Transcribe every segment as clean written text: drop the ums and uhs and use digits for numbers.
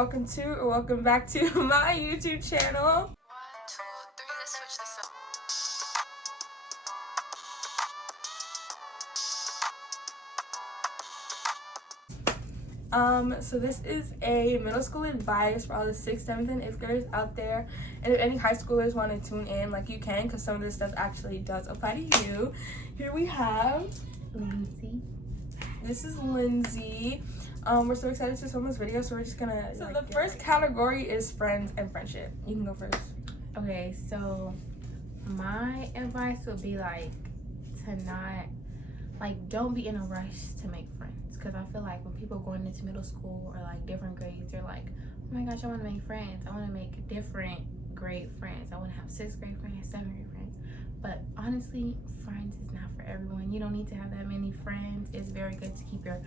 welcome to or welcome back to my YouTube channel. 1, 2, 3, let's switch this up. So this is a middle school advice for all the 6th, 7th, and 8th graders out there. And if any high schoolers want to tune in, like, you can, because some of this stuff actually does apply to you. Here we have Lindsay. This is Lindsay. We're so excited to film this video, so we're just gonna. So the first category is friends and friendship. You can go first. Okay, so my advice would be to not don't be in a rush to make friends, because I feel like when people are going into middle school or different grades, they're like, oh my gosh, I want to make friends. I want to make different grade friends. I want to have 6th grade friends, 7th grade friends. But honestly, friends is not for everyone. You don't need to have that many friends. It's very good to keep your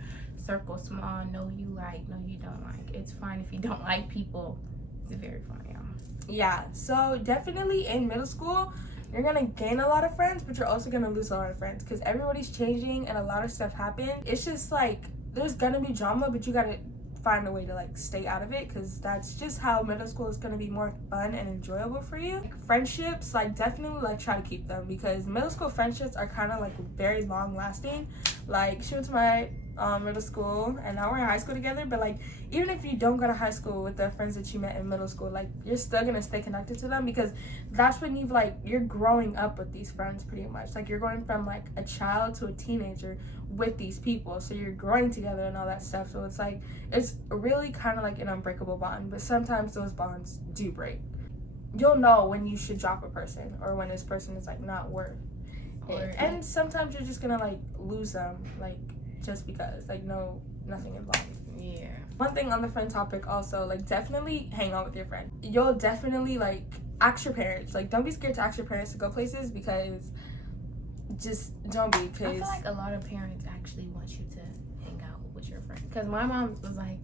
circle small. Know you like, know you don't like. It's fine if you don't like people. It's very fun, y'all. Yeah, so definitely in middle school, you're gonna gain a lot of friends, but you're also gonna lose a lot of friends because everybody's changing and a lot of stuff happens. It's just there's gonna be drama, but you gotta find a way to stay out of it, because that's just how middle school is gonna be more fun and enjoyable for you. Friendships, definitely try to keep them, because middle school friendships are kind of very long lasting. She went to my middle school, and now we're in high school together, but even if you don't go to high school with the friends that you met in middle school, you're still gonna stay connected to them, because that's when you're growing up with these friends pretty much. You're going from a child to a teenager with these people, so you're growing together and all that stuff. So it's really kind of an unbreakable bond, but sometimes those bonds do break. You'll know when you should drop a person, or when this person is not worth it. And sometimes you're just gonna lose them just because nothing involved. Yeah. One thing on the friend topic also, definitely hang out with your friend. You'll definitely ask your parents. Don't be scared to ask your parents to go places, because just don't be. Cause I feel a lot of parents actually want you to hang out with your friend. Because my mom was I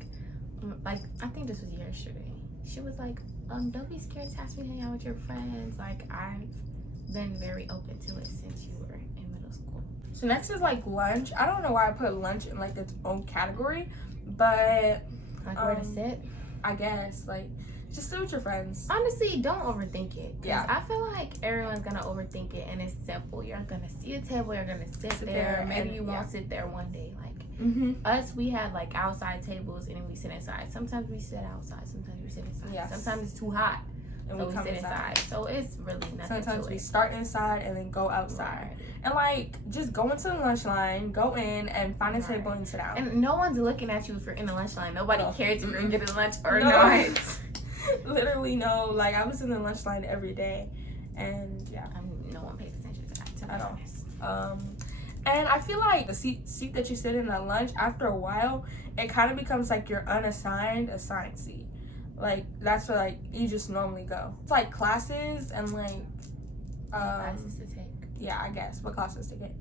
think this was yesterday. She was don't be scared to ask me to hang out with your friends. I've been very open to it since you were in middle school. So next is lunch. I don't know why I put lunch in its own category, but where to sit? I guess just sit with your friends. Honestly, don't overthink it. Yeah. I feel everyone's gonna overthink it, and it's simple. You're gonna see a table, you're gonna sit there. Maybe you won't sit there one day. Us, we have outside tables, and then we sit inside. Sometimes we sit outside, sometimes we sit inside. Yes. Sometimes it's too hot, and so we come sit inside. So it's really nothing. Sometimes to we it. start inside and then go outside. Right. And just go into the lunch line, go in and find a table and sit down. And no one's looking at you if you're in the lunch line. Nobody cares if you're getting lunch or No. not. Literally no. I was in the lunch line every day, and yeah. No one pays attention to that, to be At all. honest. And I feel the seat that you sit in at lunch, after a while, it kind of becomes your unassigned assigned seat. That's where you just normally go. It's classes and Classes to take. Yeah, I guess what classes to take.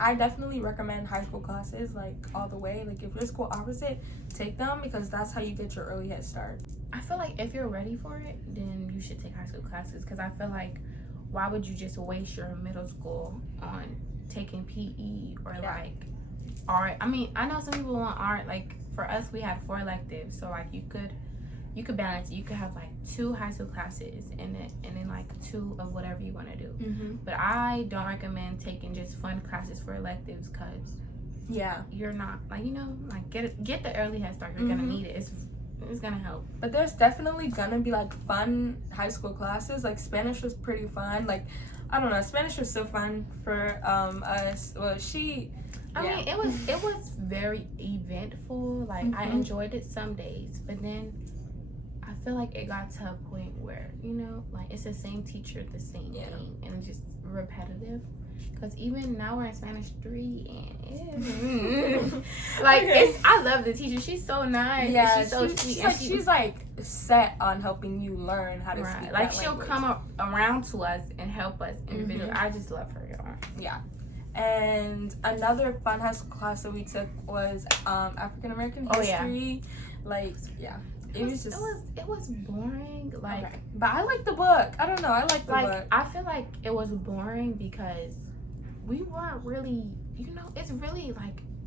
I definitely recommend high school classes all the way. If your school offers it, take them, because that's how you get your early head start. I feel if you're ready for it, then you should take high school classes, because I feel why would you just waste your middle school on taking PE or art? I mean, I know some people want art. For us, we had 4 electives, so you could balance it. You could have 2 high school classes and then 2 of whatever you want to do. Mm-hmm. But I don't recommend taking just fun classes for electives, because you're not get the early head start. You're gonna need it. It's gonna help. But there's definitely gonna be fun high school classes. Spanish was pretty fun. I don't know, Spanish was so fun for us. Well, I mean, it was very eventful. I enjoyed it some days, but then I feel it got to a point where it's the same teacher, the same thing, and it's just repetitive. Because even now we're in Spanish 3, and I love the teacher. She's so nice. Yeah, she's so sweet. She's set on helping you learn how to speak that she'll language. come around to us and help us individually. I just love her, y'all. Yeah. And another fun high school class that we took was African American history. It was boring. Okay. But I like the book. I don't know. I like the book. I feel it was boring because we weren't really, it's really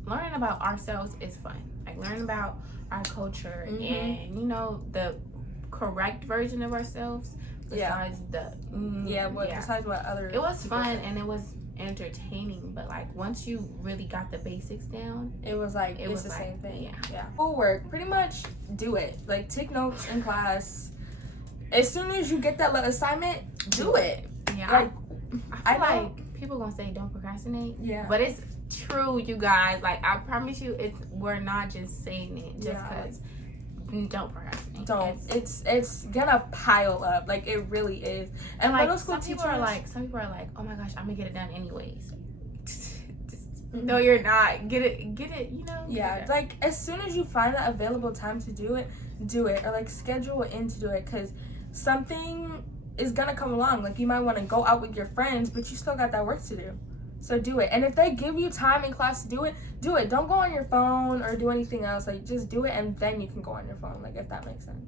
learning about ourselves is fun. Like learning about our culture and, you know, the correct version of ourselves besides besides what other it was people fun say. and it was entertaining, but like once you really got the basics down, it was like it was the like, same thing. yeah. Schoolwork, pretty much do it. Like take notes in class. As soon as you get that little assignment, do it. Yeah, Like I feel like people gonna say don't procrastinate. Yeah, but it's true, you guys. Like I promise you, we're not just saying it just because. Don't procrastinate. Don't. It's gonna pile up. Like it really is. And like middle school some teachers people are like, oh my gosh, I'm gonna get it done anyways. No, you're not. Get it. You know. Yeah. Like as soon as you find that available time to do it, or like schedule it in to do it, because something is gonna come along. Like you might want to go out with your friends, but you still got that work to do. So do it. And if they give you time in class to do it, do it. Don't go on your phone or do anything else. Like just do it and then you can go on your phone. Like if that makes sense.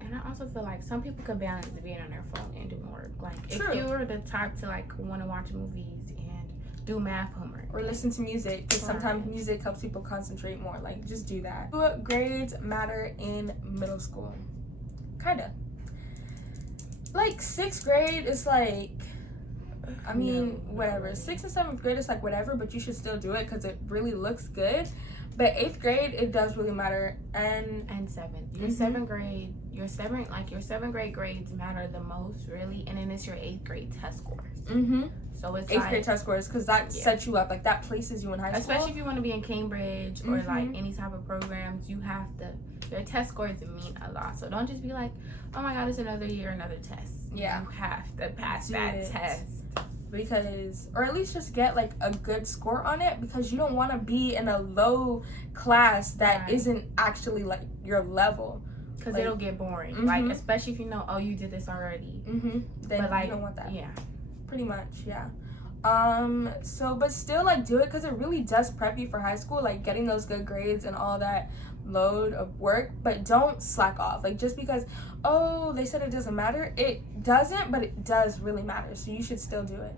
And I also feel like some people could balance being on their phone and doing work. Like True. If you were the type to like want to watch movies and do math homework or listen to music, because sometimes music helps people concentrate more. Like just do that. Do grades matter in middle school? Kinda. Like 6th grade is like, I mean, whatever. 6th and 7th grade is like whatever, but you should still do it because it really looks good. But 8th grade, it does really matter. And 7th. Your 7th grade, your 7th grade grades matter the most, really. And then it's your 8th grade test scores. So it's 8th grade test scores, because that sets you up. Like that places you in high school. Especially if you want to be in Cambridge or like any type of programs, you have to. Your test scores mean a lot. So don't just be like, oh my God, it's another year, another test. Yeah. You have to pass that test. Because, or at least just get like a good score on it, because you don't want to be in a low class that isn't actually like your level. Because like, it'll get boring. Like, especially if you know, oh, you did this already. Then but like, you don't want that. Yeah. Pretty much, yeah. So, but still, like, do it because it really does prep you for high school, like getting those good grades and all that load of work. But don't slack off. Like, just because, oh, they said it doesn't matter, it doesn't, but it does really matter. So you should still do it.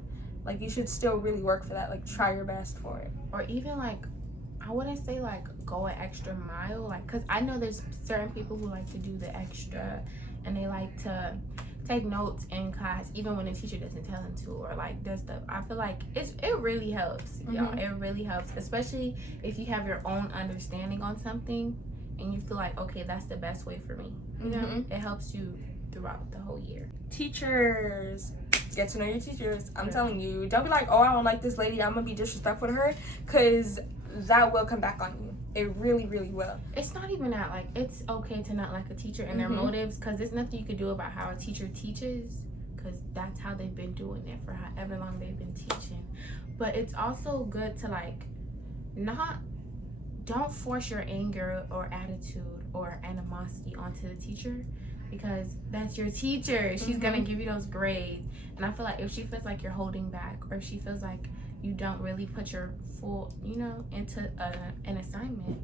Like, you should still really work for that. Like, try your best for it. Or even like, I wouldn't say like go an extra mile, like, because I know there's certain people who like to do the extra and they like to take notes in class even when the teacher doesn't tell them to, or like does stuff. I feel like it really helps, y'all. It really helps, especially if you have your own understanding on something and you feel like, okay, that's the best way for me. You know, it helps you throughout the whole year. Teachers, get to know your teachers. I'm telling you, don't be like, oh, I don't like this lady, I'm gonna be disrespectful to her, because that will come back on you. It really, really will. It's not even that, like, it's okay to not like a teacher and their motives, because there's nothing you could do about how a teacher teaches, because that's how they've been doing it for however long they've been teaching. But it's also good to like don't force your anger or attitude or animosity onto the teacher, because that's your teacher. She's gonna give you those grades. And I feel like if she feels like you're holding back, or if she feels like you don't really put your full, into an assignment,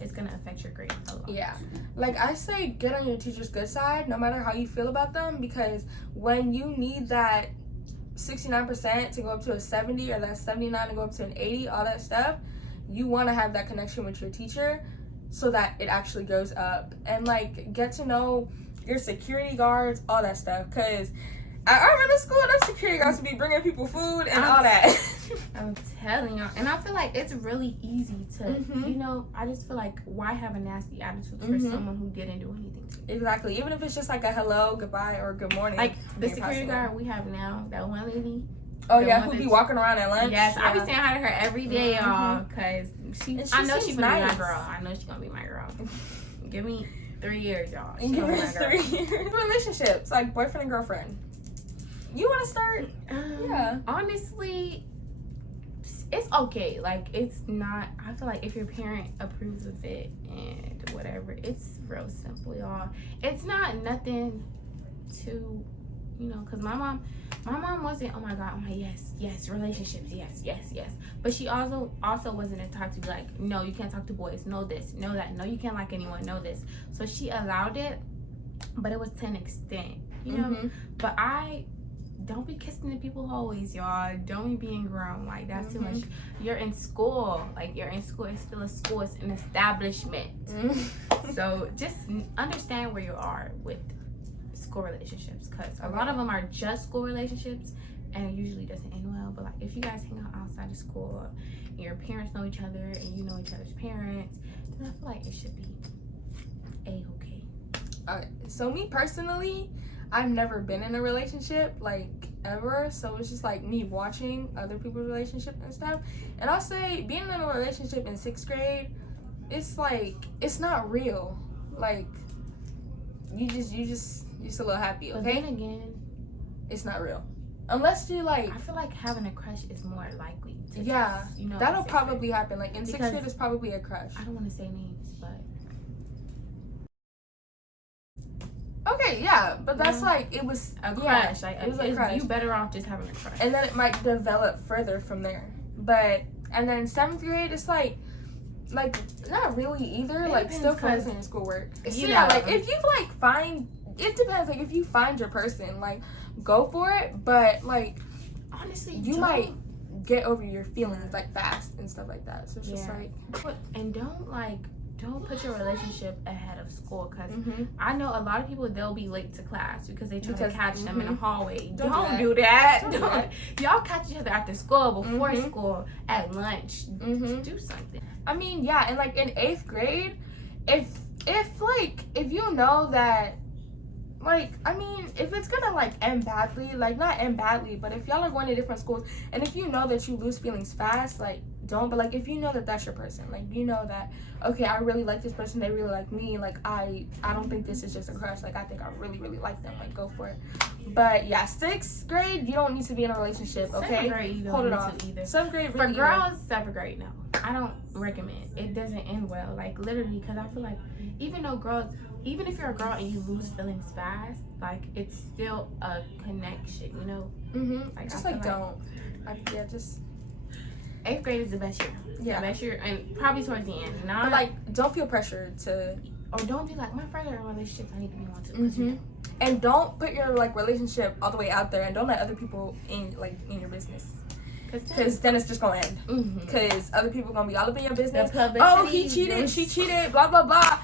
it's gonna affect your grades a lot. Yeah, like I say, get on your teacher's good side, no matter how you feel about them, because when you need that 69% to go up to a 70, or that 79 to go up to an 80, all that stuff, you want to have that connection with your teacher so that it actually goes up. And like, get to know your security guards, all that stuff, because at our middle school, them security guards would be bringing people food and all that. I'm telling y'all. And I feel like it's really easy to, I just feel like, why have a nasty attitude for someone who didn't do anything to you? Exactly. Even if it's just like a hello, goodbye, or good morning. Like the security guard we have now, that one lady. Oh yeah, who be walking around at lunch? Yes, I be saying hi to her every day, y'all, because I know she's gonna be my girl. I know she's gonna be my girl. Give me 3 years, y'all. Give me 3 years. Relationships, like boyfriend and girlfriend. You want to start? Yeah. Honestly, it's okay. Like, it's not. I feel like if your parent approves of it and whatever, it's real simple, y'all. It's not nothing to, because my mom wasn't, oh my God, yes, relationships, yes. But she also wasn't the type to be like, no, you can't talk to boys, no this, no that, no, you can't like anyone, no this. So she allowed it, but it was to an extent, But I don't be kissing in people's hallways, y'all. Don't be being grown. Like, that's too much. You're in school. Like, you're in school. It's still a school. It's an establishment. So just understand where you are with school relationships, because a lot of them are just school relationships, and it usually doesn't end well. But like, if you guys hang out outside of school and your parents know each other and you know each other's parents, then I feel like it should be a-okay. Okay, so me personally, I've never been in a relationship, like, ever. So it's just like me watching other people's relationships and stuff. And I'll say being in a relationship in 6th grade, it's like, it's not real. Like, you just a little happy, okay? But then again, it's not real. Unless you like, I feel like having a crush is more likely to yeah, just, you know, that'll probably happen. Like in 6th Because- grade, it's probably a crush. I don't want to say names, but Okay, yeah, but that's like, it was a crush. yeah, Like, it was a crush. You better off just having a crush. And then it might develop further from there. But and then 7th grade, it's like not really either. It Like depends, still 'cause, focusing on schoolwork. you Yeah, know. like if you like find, it depends. Like if you find your person, like go for it. But like Honestly, you might get over your feelings like fast and stuff like that. So it's just like, and don't put your relationship ahead of school, because mm-hmm. I know a lot of people, they'll be late to class because they try to catch them in the hallway. Don't do that. Don't do that. Y'all catch each other after school, before Mhm. school, at lunch. Mhm. Do something. I mean, yeah, and like in 8th grade, if you know that, like, I mean, if it's gonna like end badly, like not end badly, but if y'all are going to different schools, and if you know that you lose feelings fast, like don't. But like if you know that that's your person, like you know that, okay, I really like this person, they really like me, like I don't think this is just a crush, like I think I really like them, like go for it. But yeah, 6th grade, you don't need to be in a relationship, okay? 7th grade, you don't Hold it need off. to either. 7th grade, For really girls, 7th grade, no. I don't recommend. It doesn't end well. Like, literally, because I feel like even if you're a girl and you lose feelings fast, like, it's still a connection, you know? Mm-hmm. Like, Just I like feel don't. Just 8th grade is the best year. yeah. The best year, and probably towards the end. Not But like, don't feel pressured to. or don't be like, my friends are in relationships, I need to be one too. Mm-hmm. And don't put your like relationship all the way out there, and don't let other people in your business, because then it's just gonna end. Because other people gonna be all up in your business. Oh, he cheated, she cheated, blah blah blah.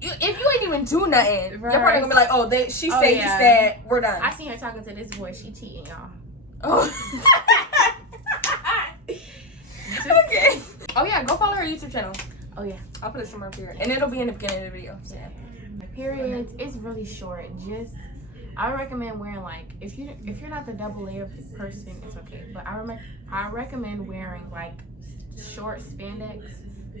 If you ain't even do nothing, you're probably gonna be like, oh, she said, he said, we're done. I seen her talking to this boy, she cheating, y'all. Oh. Okay. Oh yeah, go follow her YouTube channel. Oh yeah, I'll put it somewhere up here, and it'll be in the beginning of the video. So. yeah. My periods, it's really short. I recommend wearing, like, if you're not the double layer person, it's okay. But I recommend wearing like short spandex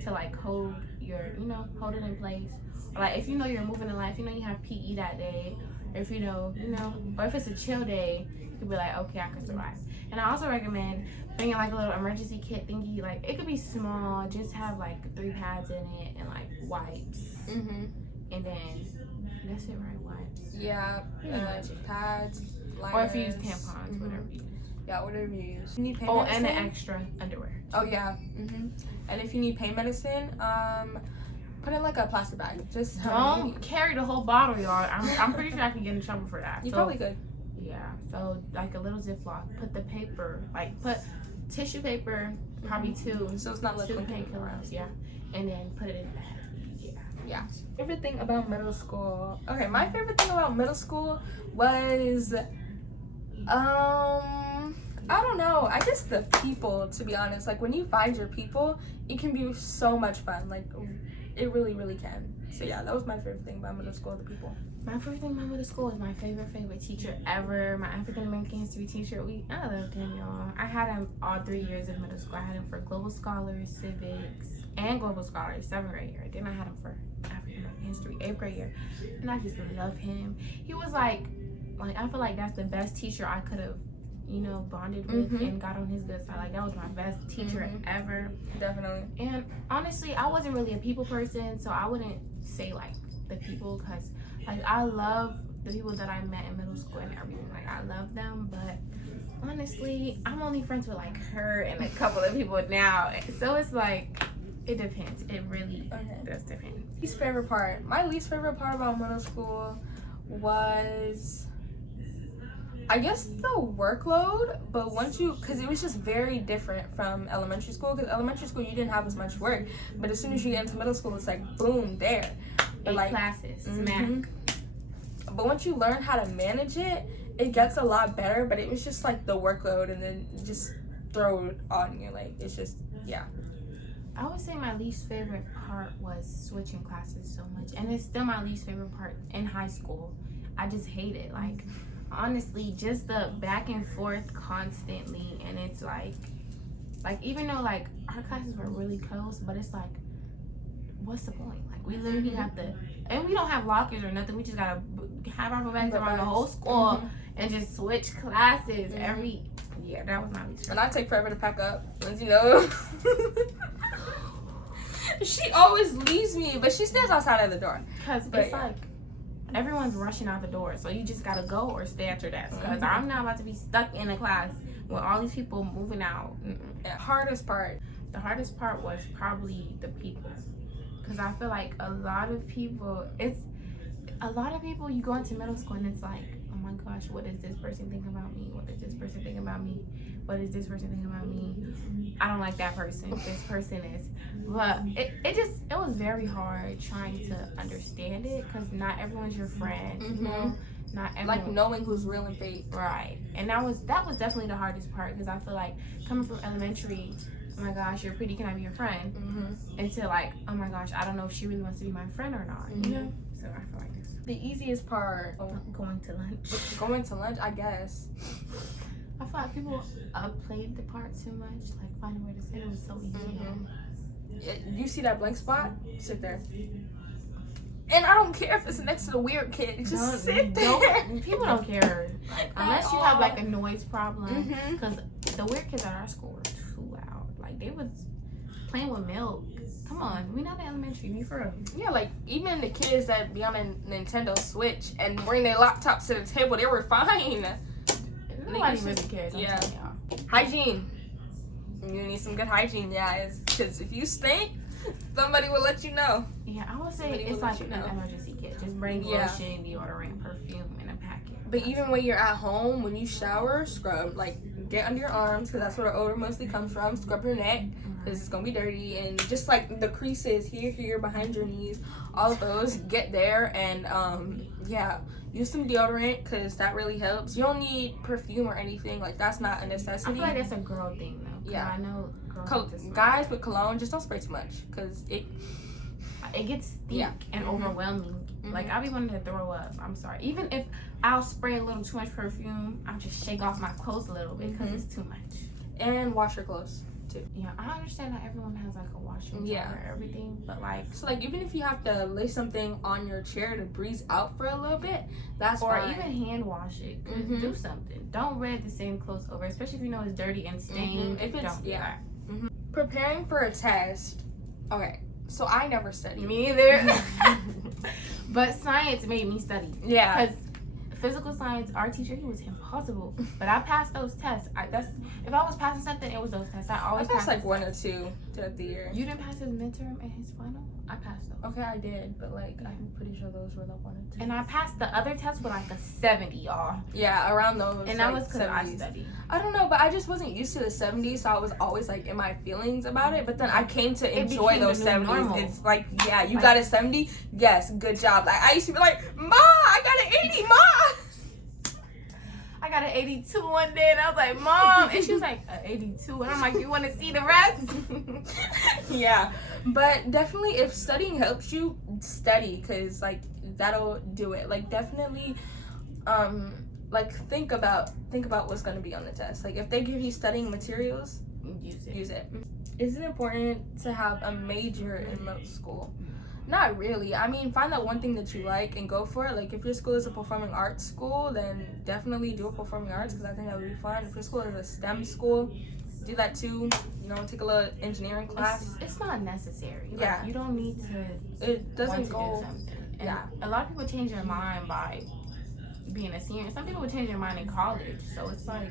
to like hold it in place. Or like if you know you're moving in life, you know you have PE that day, or if you know, or if it's a chill day, you could be like, okay, I can survive. And I also recommend bringing like a little emergency kit thingy. Like, it could be small, just have like 3 pads in it and like wipes. Mhm. And then that's it, right? Wipes. Yeah, pads, liners. Or if you use tampons, whatever you use. Yeah, whatever you use. You need pain Oh, medicine? and the extra underwear. Oh yeah. Mhm. And if you need pain medicine, put it in like a plastic bag. Just Don't carry the whole bottle, y'all. I'm pretty sure I can get in trouble for that. You probably could. Yeah. So like a little Ziploc. Put the paper, like put tissue paper, probably 2. So it's not 2 liquid. painkillers. Yeah. And then put it in the bag. Yeah. Favorite thing about middle school. Okay, my favorite thing about middle school was, I don't know. I guess the people, to be honest. Like when you find your people, it can be so much fun. Like it really, really can. So yeah, that was my favorite thing about middle school. The people. My favorite thing about middle school is my favorite teacher ever. My African American history teacher. I loved him, y'all. I had him all 3 years of middle school. I had him for global scholars, civics, and global scholars, 7th grade year. Then I had him for African American history, 8th grade year. And I just love him. He was like I feel like that's the best teacher I could have, bonded with and got on his good side. Like, that was my best teacher ever. Definitely. And honestly, I wasn't really a people person, so I wouldn't say like the people, because like I love the people that I met in middle school and everything. Like, I love them, but honestly, I'm only friends with like her and a couple of people now. So it's like, it depends. It really does depend. Least favorite part. My least favorite part about middle school was, I guess the workload, but once you, because it was just very different from elementary school, because elementary school you didn't have as much work, but as soon as you get into middle school, it's like boom, there. But 8 like classes, smack. But once you learn how to manage it, it gets a lot better. But it was just like the workload, and then just throw it on you. Like, it's just, yeah. I would say my least favorite part was switching classes so much, and it's still my least favorite part in high school. I just hate it. Like, honestly, just the back and forth constantly, and it's like even though like our classes were really close, but it's like, what's the point? Like, we literally have to, and we don't have lockers or nothing. We just gotta have our bags around the whole school and just switch classes every. Yeah, that was my least. And I take forever to pack up, as you know. She always leaves me, but she stays outside of the door. Cause it's like everyone's rushing out the door, so you just gotta go or stay at your desk. Cause I'm not about to be stuck in a class with all these people moving out. The hardest part was probably the people, cause I feel like a lot of people you go into middle school and it's like, oh my gosh, what does this person think about me? What does this person think about me? What does this person think about me? I don't like that person. This person is. But it was very hard trying to understand it, because not everyone's your friend. You know? Not everyone. Like knowing who's real and fake. Right. And that was definitely the hardest part, because I feel like coming from elementary, oh my gosh, you're pretty, can I be your friend? Into like, oh my gosh, I don't know if she really wants to be my friend or not. You know? So I feel like it's the easiest part. Going to lunch. Going to lunch, I guess. I feel like people played the part too much. Like, finding where to sit, it was so easy. You see that blank spot? Sit there. And I don't care if it's next to the weird kid. Just sit there. People don't care. Like, unless you have like a noise problem. Because the weird kids at our school were too loud. Like, they was playing with milk. Come on, we not in elementary. We for real. Yeah, like even the kids that be on a Nintendo Switch and bring their laptops to the table, they were fine. Nobody really cares. Yeah. Hygiene. You need some good hygiene, because if you stink, somebody will let you know. Yeah, I would say it's like an emergency kit. Just bring lotion, deodorant, perfume in a packet. But even when you're at home, when you shower, scrub. Like, get under your arms, because that's where the odor mostly comes from. Scrub your neck, because it's going to be dirty. And just like the creases here, behind your knees, all of those, get there. And, use some deodorant, because that really helps. You don't need perfume or anything. Like, that's not a necessity. I feel like that's a girl thing, though. Yeah. I know girls guys with cologne, just don't spray too much, because it gets thick and overwhelming. Like, I'll be wanting to throw up. I'm sorry. Even if I'll spray a little too much perfume, I'll just shake off my clothes a little bit, because it's too much. And wash your clothes too. Yeah, I understand that everyone has like a washing or everything, but like, so like even if you have to lay something on your chair to breeze out for a little bit, that's or fine. Even hand wash it. Do something. Don't wear the same clothes over, especially if you know it's dirty and stained. If it's don't do that. Preparing for a test. Okay, so I never studied. Me either. But science made me study. Yeah. Because physical science, our teacher, he was impossible. But I passed those tests. If I was passing something, it was those tests. I always passed like 1 or 2 throughout the year. You didn't pass his midterm and his final? I passed those. Okay, I did, but like I'm pretty sure those were the 1 or 2. And I passed the other tests with like a 70, y'all. Yeah, around those. And that was because I studied. I don't know, but I just wasn't used to the 70s, so I was always like in my feelings about it. But then I came to enjoy those 70s. Normal. It's like, yeah, you got a 70? Yes, good job. Like I used to be like, Ma, I got an 80, Ma. I got an 82 one day, and I was like, Mom. And she was like, 82. And I'm like, you want to see the rest? Yeah. But definitely, if studying helps you, study. Because, like, that'll do it. Like, definitely, like, think about what's going to be on the test. Like, if they give you studying materials, use it. Is it important to have a major in middle school? Not really. I mean, find that one thing that you like and go for it. Like, if your school is a performing arts school, then definitely do a performing arts, because I think that would be fun. If your school is a STEM school, do that too. You know, take a little engineering class. It's not necessary. Like, yeah. You don't need to. It doesn't go. Do something. And a lot of people change their mind by being a senior. Some people change their mind in college. So it's like,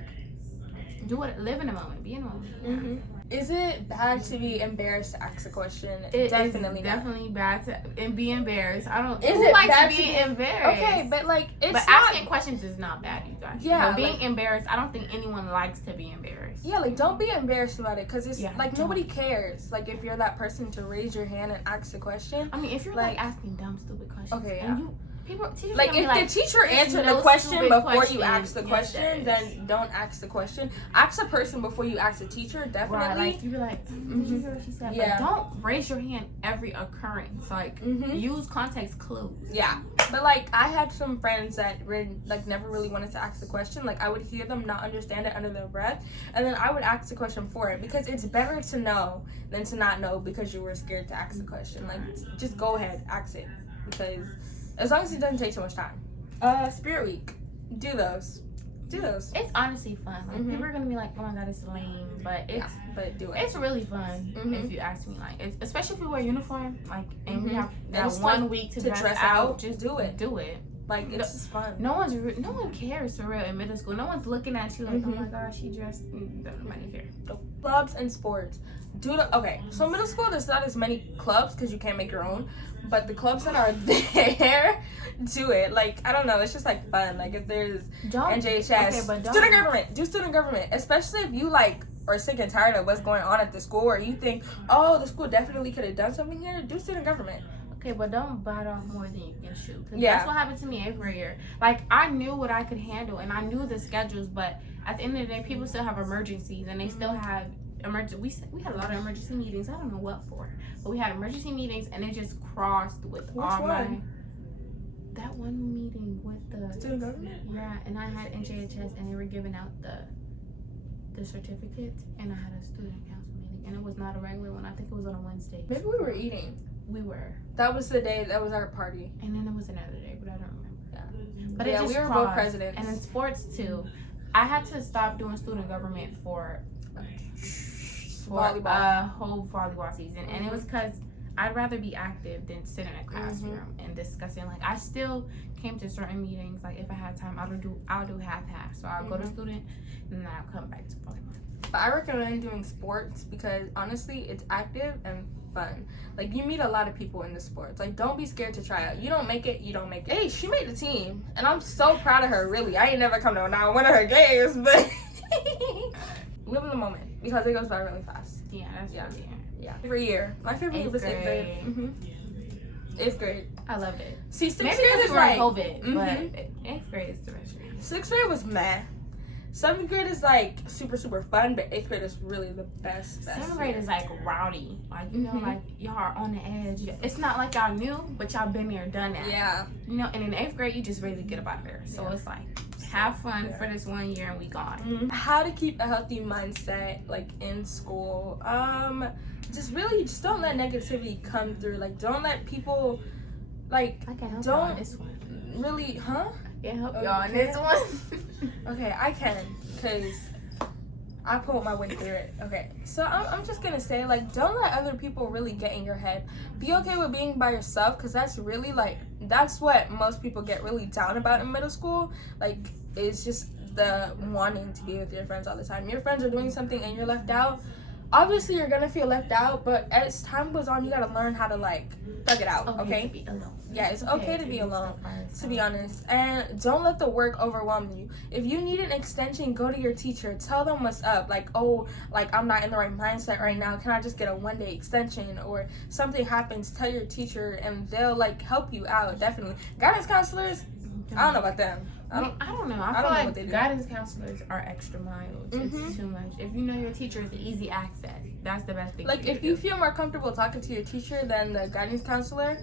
live in the moment, be in the moment. Is it bad to be embarrassed to ask a question? It definitely is definitely bad to and be embarrassed. I don't. Is who it likes bad to to be be embarrassed? Okay, but like it's but not, asking questions is not bad, you guys. Yeah, but being like, embarrassed, I don't think anyone likes to be embarrassed. Yeah, like don't be embarrassed about it because it's like don't. nobody cares. Like if you're that person to raise your hand and ask a question. I mean, if you're like asking dumb, stupid questions, okay, and you. Teachers like if the teacher answered the question before you ask the question, then don't ask the question. Ask a person before you ask the teacher. Definitely. Right, like you be like, did you hear what she said? Yeah. But don't raise your hand every occurrence. Like use context clues. Yeah, but like I had some friends that never really wanted to ask the question. Like I would hear them not understand it under their breath, and then I would ask the question for it because it's better to know than to not know because you were scared to ask the question. Like just go ahead, ask it because. As long as it doesn't take too much time. Spirit Week. Do those. It's honestly fun. Like people are gonna be like, "Oh my god, it's lame," but but do it. It's really fun if you ask me. Like, especially if we wear uniform, like, and we have that and 1 week to dress out. Just do it. Do it. Like it's just fun. No one cares for real in middle school. No one's looking at you like, "Oh my gosh, she dressed." Nobody cares. Clubs and sports. Okay, so middle school there's not as many clubs because you can't make your own. But the clubs that are there, do it. Like, I don't know. It's just, like, fun. Like, if there's NJHS, student government. Do student government. Especially if you, like, are sick and tired of what's going on at the school or you think, oh, the school definitely could have done something here. Do student government. Okay, but don't bite off more than you can chew. Because that's what happened to me every year. Like, I knew what I could handle, and I knew the schedules, but at the end of the day, people still have emergencies, and they still have we had a lot of emergency meetings. I don't know what for, but we had emergency meetings, and it just crossed with that one meeting with the student government. Yeah, and I had NJHS, and they were giving out the certificates, and I had a student council meeting, and it was not a regular one. I think it was on a Wednesday. Maybe we were eating. We were. That was the day. That was our party. And then it was another day, but I don't remember. Yeah. But it just we were crossed. both presidents. And in sports too, I had to stop doing student government for a whole volleyball season, and it was because I'd rather be active than sit in a classroom and discussing. Like I still came to certain meetings. Like if I had time, I'll do half. So I'll go to student, and then I'll come back to volleyball. But I recommend doing sports because honestly, it's active and fun. Like you meet a lot of people in the sports. Like don't be scared to try out. You don't make it, you don't make it. Hey, she made the team, and I'm so proud of her. Really, I ain't never come to one of her games, but live in the moment because it goes by really fast. Yeah, that's really Every year, my favorite year was 8th grade. 8th grade. I loved it. See, 6th Maybe grade is like COVID, but 8th grade is the best grade. 6th grade was meh. 7th grade is like super fun, but 8th grade is really the best. 7th grade is like rowdy, like you know, like y'all are on the edge. It's not like y'all new, but y'all been there, done that. Yeah. You know, and in 8th grade, you just ready to get up out of there. So it's like have fun for this 1 year and we gone. How to keep a healthy mindset like in school? Just don't let negativity come through. Like don't let people like I can help don't y'all on this one. Really, huh? I can help y'all on this one. Okay, I can, because I pulled my way through it. Okay, so I'm just gonna say, like, don't let other people really get in your head. Be okay with being by yourself, because that's really, like, that's what most people get really down about in middle school. Like, it's just the wanting to be with your friends all the time. Your friends are doing something and you're left out. Obviously, you're gonna feel left out, but as time goes on, you gotta learn how to, like, thug it out, okay? To be alone. Yeah, it's okay to be alone, to be honest. And don't let the work overwhelm you. If you need an extension, go to your teacher. Tell them what's up. Like, oh, like, I'm not in the right mindset right now. Can I just get a 1-day extension? Or something happens, tell your teacher, and they'll, like, help you out, definitely. Guidance counselors, I don't know about them. I don't know. I feel like guidance counselors are extra miles. It's too much. If you know your teacher is easy access, that's the best thing. Like if you feel more comfortable talking to your teacher than the guidance counselor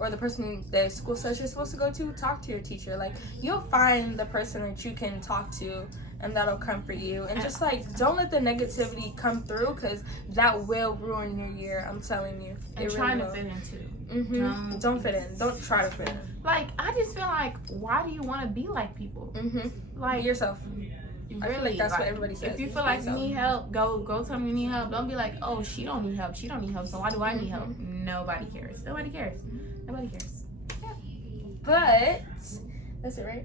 or the person the school says you're supposed to go to, talk to your teacher. Like you'll find the person that you can talk to, and that'll come for you. And just like don't let the negativity come through, because that will ruin your year. I'm telling you. And trying to fit in too. Don't fit in. Don't try to fit in. Like I just feel like, why do you want to be like people? Like be yourself. Really, I feel like that's what everybody says. If you feel like you need help, go tell me you need help. Don't be like, oh, she don't need help. She don't need help. So why do I need help? Nobody cares. Nobody cares. Nobody cares. Yeah. But that's it, right?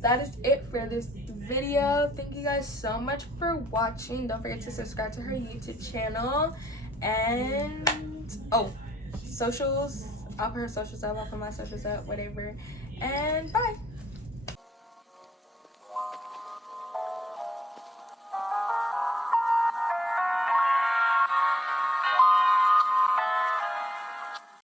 That is it for this video. Thank you guys so much for watching. Don't forget to subscribe to her YouTube channel. And socials, I'll put her socials up, I'll put my socials up, whatever. And bye.